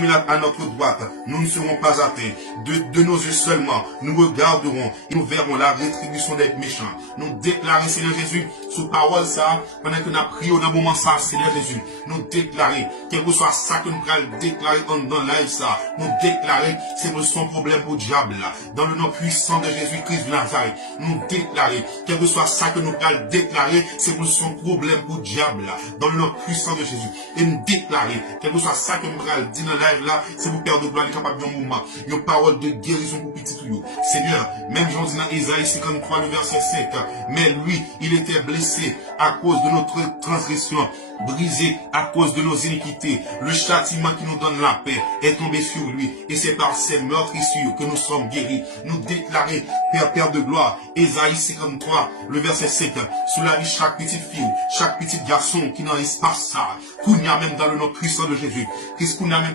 10 000 à notre droite, nous ne serons pas atteints. De nos yeux seulement, nous regarderons et nous verrons la rétribution des méchants. Nous déclarons, Seigneur Jésus, sous parole ça, pendant que nous prions dans le moment ça, Seigneur Jésus, nous déclarer, quel que soit ça que nous allons déclarer dans live ça, nous déclarer, c'est son problème pour le diable là. Dans le nom puissant de Jésus-Christ de Nazareth, nous déclarer, quel que soit ça que nous allons déclarer, c'est son problème pour le diable là. Dans le nom puissant de Jésus. Et nous déclarer, quel que soit ça que nous allons dire dans le live là, c'est pour Père de gloire, capable d'un moment, une parole de guérison pour petit tout. Seigneur, même j'en dis dans Isaïe 53, le verset 5, mais lui, il était blessé à cause de notre transgression, brisé à cause de nos iniquités. Le châtiment qui nous donne la paix est tombé sur lui, et c'est par ses meurtrissures que nous sommes guéris. Nous déclarer, Père de gloire, Isaïe 53, le verset 5, sous la vie chaque petite fille, chaque petit garçon qui dans l'espace ça, qu'on y a même dans le nom puissant de Jésus, qu'est-ce qu'on a même